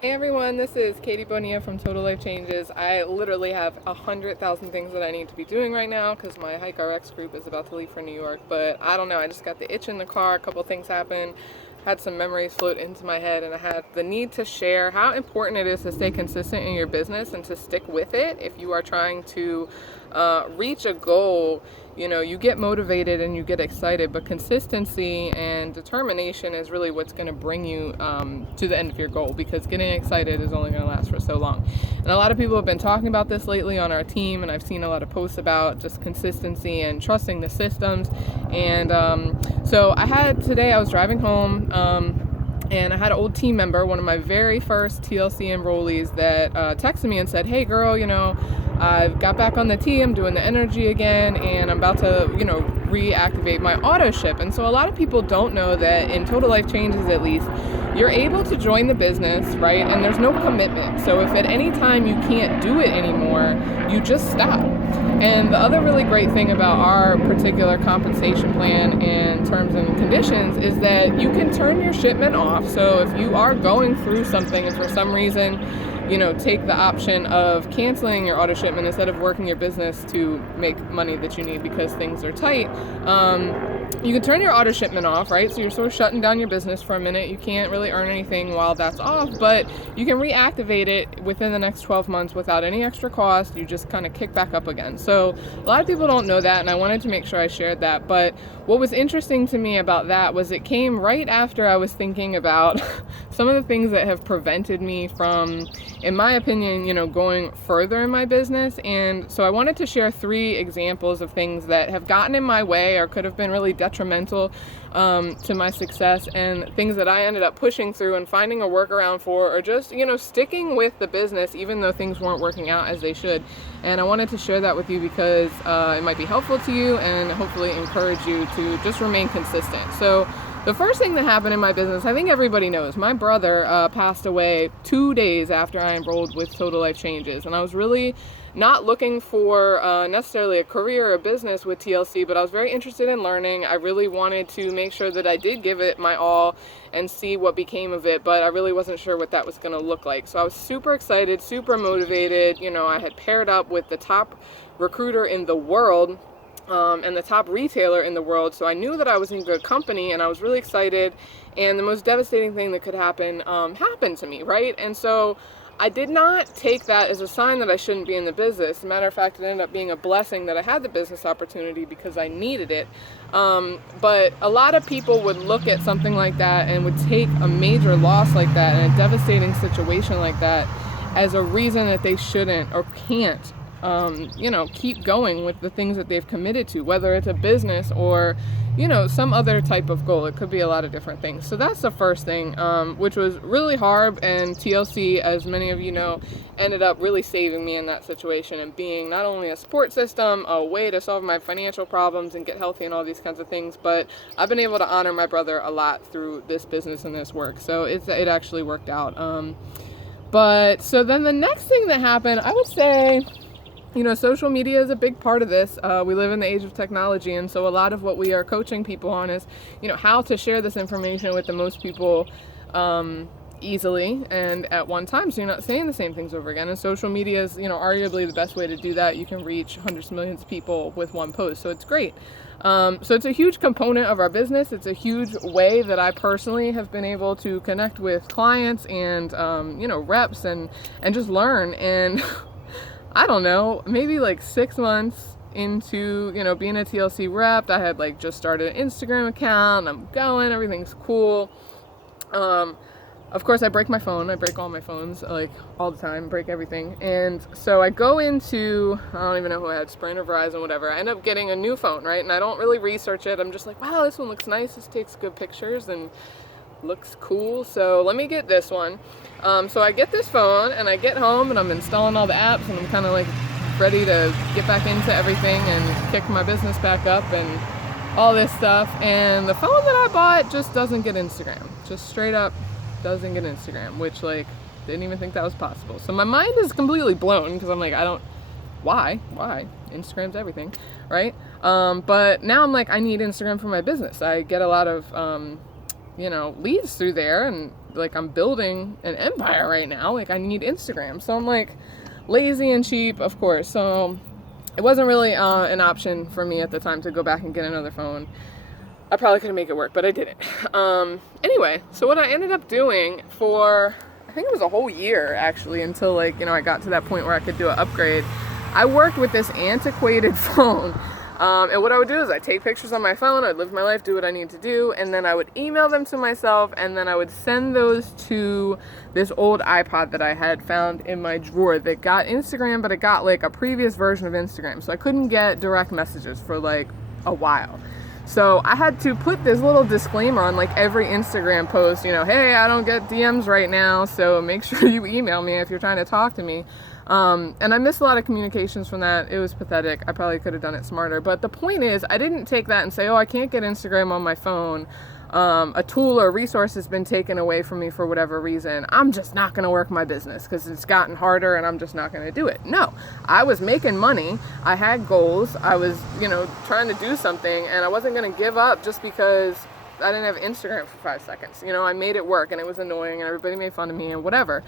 Hey everyone, this is Katie Bonilla from Total Life Changes. I literally have 100,000 things that I need to be doing right now because my Hike RX group is about to leave for New York. But I don't know, I just got the itch in the car, a couple things happened, had some memories float into my head, and I had the need to share how important it is to stay consistent in your business and to stick with it if you are trying to reach a goal. You know, you get motivated and you get excited, but consistency and determination is really what's going to bring you to the end of your goal, because getting excited is only going to last for so long. And a lot of people have been talking about this lately on our team, and I've seen a lot of posts about just consistency and trusting the systems. And so I was driving home, and I had an old team member, one of my very first TLC enrollees, that texted me and said, "Hey girl, I've got back on the tee, I'm doing the energy again, and I'm about to, reactivate my auto ship." And so a lot of people don't know that in Total Life Changes, at least, you're able to join the business, right? And there's no commitment. So if at any time you can't do it anymore, you just stop. And the other really great thing about our particular compensation plan and terms and conditions is that you can turn your shipment off. So if you are going through something and for some reason, take the option of canceling your auto shipment instead of working your business to make money that you need because things are tight, you can turn your auto shipment off, right? So you're sort of shutting down your business for a minute. You can't really earn anything while that's off, but you can reactivate it within the next 12 months without any extra cost. You just kind of kick back up again. So a lot of people don't know that, and I wanted to make sure I shared that. But what was interesting to me about that was it came right after I was thinking about some of the things that have prevented me from, in my opinion, going further in my business. And so I wanted to share 3 examples of things that have gotten in my way or could have been really detrimental to my success, and things that I ended up pushing through and finding a workaround for, or just, sticking with the business even though things weren't working out as they should. And I wanted to share that with you because it might be helpful to you and hopefully encourage you to just remain consistent. So the first thing that happened in my business, I think everybody knows, my brother passed away 2 days after I enrolled with Total Life Changes. And I was really not looking for necessarily a career or a business with TLC, but I was very interested in learning. I really wanted to make sure that I did give it my all and see what became of it, but I really wasn't sure what that was going to look like. So I was super excited, super motivated. I had paired up with the top recruiter in the world, and the top retailer in the world. So I knew that I was in good company, and I was really excited. And the most devastating thing that could happen happened to me, right? And so I did not take that as a sign that I shouldn't be in the business. As a matter of fact, it ended up being a blessing that I had the business opportunity because I needed it. But a lot of people would look at something like that and would take a major loss like that and a devastating situation like that as a reason that they shouldn't or can't keep going with the things that they've committed to, whether it's a business or, some other type of goal. It could be a lot of different things. So that's the first thing, which was really hard. And TLC, as many of you know, ended up really saving me in that situation and being not only a support system, a way to solve my financial problems and get healthy and all these kinds of things, but I've been able to honor my brother a lot through this business and this work. So it actually worked out. But so then the next thing that happened, I would say, social media is a big part of this. We live in the age of technology, and so a lot of what we are coaching people on is, how to share this information with the most people easily and at one time, so you're not saying the same things over again. And social media is, arguably the best way to do that. You can reach hundreds of millions of people with one post, so it's great. So it's a huge component of our business. It's a huge way that I personally have been able to connect with clients and, reps and just learn. And I don't know, maybe like 6 months into, being a TLC rep, I had just started an Instagram account. I'm going, everything's cool. Of course I break my phone. I break all my phones, all the time, break everything. And so I go into, I don't even know who I had, Sprint or Verizon, whatever. I end up getting a new phone, right? And I don't really research it. I'm just like, wow, this one looks nice. This takes good pictures and looks cool. So let me get this one. So I get this phone and I get home and I'm installing all the apps and I'm kind of ready to get back into everything and kick my business back up and all this stuff. And the phone that I bought just doesn't get Instagram. Just straight up doesn't get Instagram, which didn't even think that was possible. So my mind is completely blown because I'm like, why? Instagram's everything, right? But now I'm like, I need Instagram for my business. I get a lot of, leads through there, and like, I'm building an empire right now. Like, I need Instagram. So I'm like lazy and cheap, of course. So it wasn't really an option for me at the time to go back and get another phone. I probably couldn't make it work, but I didn't. Anyway, so what I ended up doing for, I think it was a whole year actually, until like, you know, I got to that point where I could do an upgrade. I worked with this antiquated phone. And what I would do is I'd take pictures on my phone, I'd live my life, do what I need to do, and then I would email them to myself, and then I would send those to this old iPod that I had found in my drawer that got Instagram, but it got like a previous version of Instagram. So I couldn't get direct messages for like a while. So I had to put this little disclaimer on like every Instagram post, you know, hey, I don't get DMs right now, so make sure you email me if you're trying to talk to me. And I missed a lot of communications from that. It was pathetic. I probably could have done it smarter. But the point is, I didn't take that and say, oh, I can't get Instagram on my phone. A tool or a resource has been taken away from me for whatever reason. I'm just not going to work my business because it's gotten harder and I'm just not going to do it. No, I was making money. I had goals. I was, you know, trying to do something, and I wasn't going to give up just because I didn't have Instagram for 5 seconds. You know, I made it work, and it was annoying and everybody made fun of me and whatever.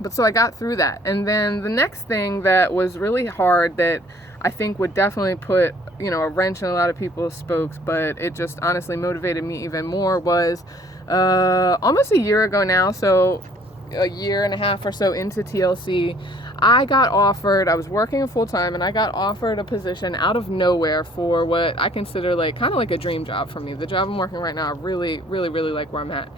But so I got through that. And then the next thing that was really hard that I think would definitely put, you know, a wrench in a lot of people's spokes, but it just honestly motivated me even more, was almost a year ago now, so a year and a half or so into TLC, I got offered, I was working full time, and I got offered a position out of nowhere for what I consider like kind of like a dream job for me. The job I'm working right now, I really, really, really like where I'm at.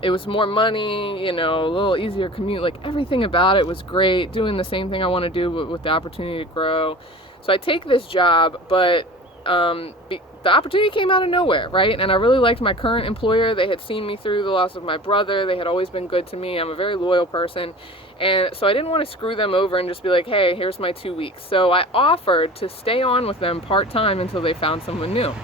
It was more money, you know, a little easier commute, like everything about it was great, doing the same thing I want to do with the opportunity to grow. So I take this job, but the opportunity came out of nowhere, right? And I really liked my current employer. They had seen me through the loss of my brother. They had always been good to me. I'm a very loyal person. And so I didn't want to screw them over and just be like, hey, here's my 2 weeks. So I offered to stay on with them part-time until they found someone new.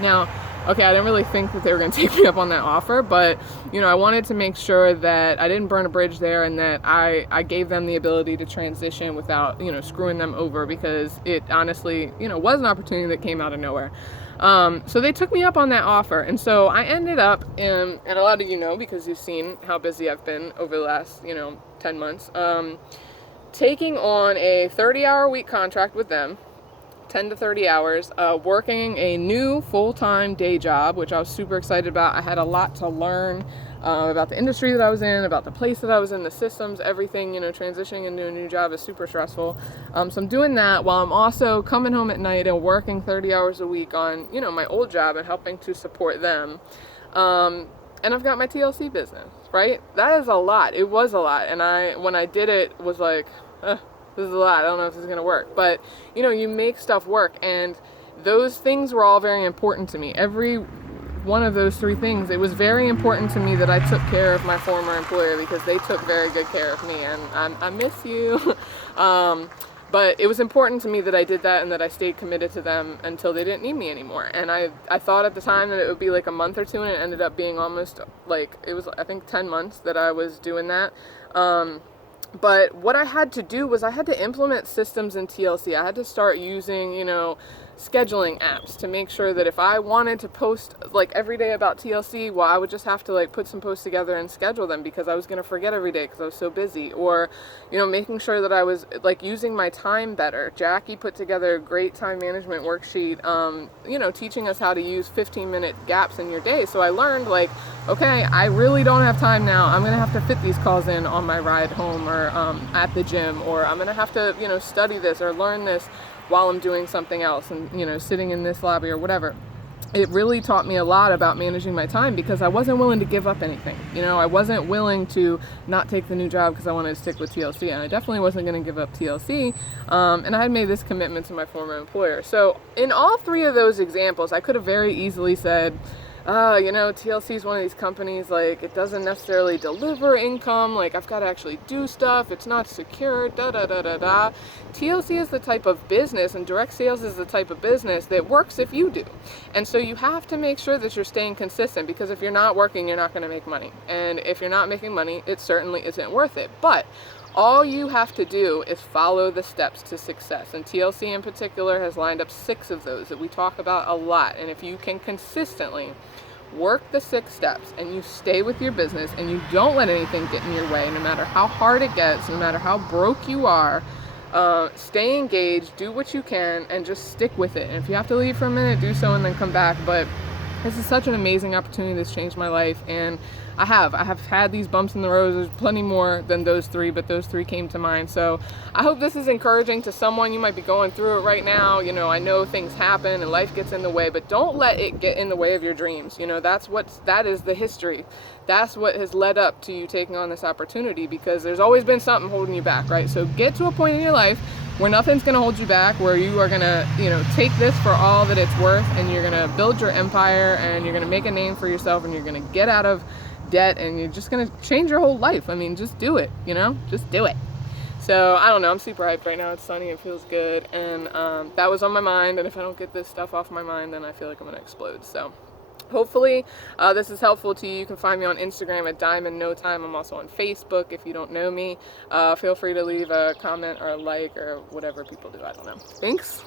Now, okay, I didn't really think that they were going to take me up on that offer, but, you know, I wanted to make sure that I didn't burn a bridge there, and that I gave them the ability to transition without, you know, screwing them over, because it honestly, you know, was an opportunity that came out of nowhere. So they took me up on that offer, and so I ended up, and a lot of you know, because you've seen how busy I've been over the last, you know, 10 months, taking on a 30-hour week contract with them, 10 to 30 hours, working a new full-time day job, which I was super excited about. I had a lot to learn about the industry that I was in, about the place that I was in, the systems, everything. You know, transitioning into a new job is super stressful. So I'm doing that while I'm also coming home at night and working 30 hours a week on, you know, my old job and helping to support them. And I've got my TLC business, right? That is a lot. It was a lot. And when I did it, was like, this is a lot. I don't know if this is going to work. But, you know, you make stuff work. And those things were all very important to me. Every one of those three things, it was very important to me that I took care of my former employer, because they took very good care of me. And I miss you. But it was important to me that I did that and that I stayed committed to them until they didn't need me anymore. And I thought at the time that it would be like a month or two, and it ended up being almost like, it was, I think, 10 months that I was doing that. But what I had to do was I had to implement systems in TLC. I had to start using, you know, scheduling apps to make sure that if I wanted to post like every day about TLC, well, I would just have to like put some posts together and schedule them, because I was going to forget every day because I was so busy. Or, you know, making sure that I was like using my time better. Jackie put together a great time management worksheet, you know, teaching us how to use 15-minute gaps in your day. So I learned like, okay, I really don't have time now. I'm going to have to fit these calls in on my ride home, or at the gym, or I'm going to have to, you know, study this or learn this while I'm doing something else, and, you know, sitting in this lobby or whatever. It really taught me a lot about managing my time, because I wasn't willing to give up anything. You know, I wasn't willing to not take the new job because I wanted to stick with TLC, and I definitely wasn't going to give up TLC. And I had made this commitment to my former employer. So in all three of those examples, I could have very easily said, you know, TLC is one of these companies, like, it doesn't necessarily deliver income, like, I've got to actually do stuff, it's not secure, da-da-da-da-da. TLC is the type of business, and direct sales is the type of business that works if you do. And so you have to make sure that you're staying consistent, because if you're not working, you're not going to make money. And if you're not making money, it certainly isn't worth it. But all you have to do is follow the steps to success. And TLC in particular has lined up 6 of those that we talk about a lot. And if you can consistently work the 6 steps and you stay with your business and you don't let anything get in your way, no matter how hard it gets, no matter how broke you are, stay engaged, do what you can, and just stick with it. And if you have to leave for a minute, do so and then come back. But this is such an amazing opportunity that's changed my life, and I have had these bumps in the road. There's plenty more than those 3, but those 3 came to mind. So I hope this is encouraging to someone. You might be going through it right now. You know, I know things happen and life gets in the way, but don't let it get in the way of your dreams. You know, that is the history. That's what has led up to you taking on this opportunity, because there's always been something holding you back, right? So get to a point in your life where nothing's going to hold you back, where you are going to, you know, take this for all that it's worth, and you're going to build your empire, and you're going to make a name for yourself, and you're going to get out of debt, and you're just going to change your whole life. I mean, just do it, you know, just do it. So I don't know, I'm super hyped right now. It's sunny, it feels good, and that was on my mind, and if I don't get this stuff off my mind, then I feel like I'm going to explode. So hopefully this is helpful to you. You can find me on Instagram at Diamond No Time. I'm also on Facebook. If you don't know me, feel free to leave a comment or a like or whatever people do. I don't know. Thanks.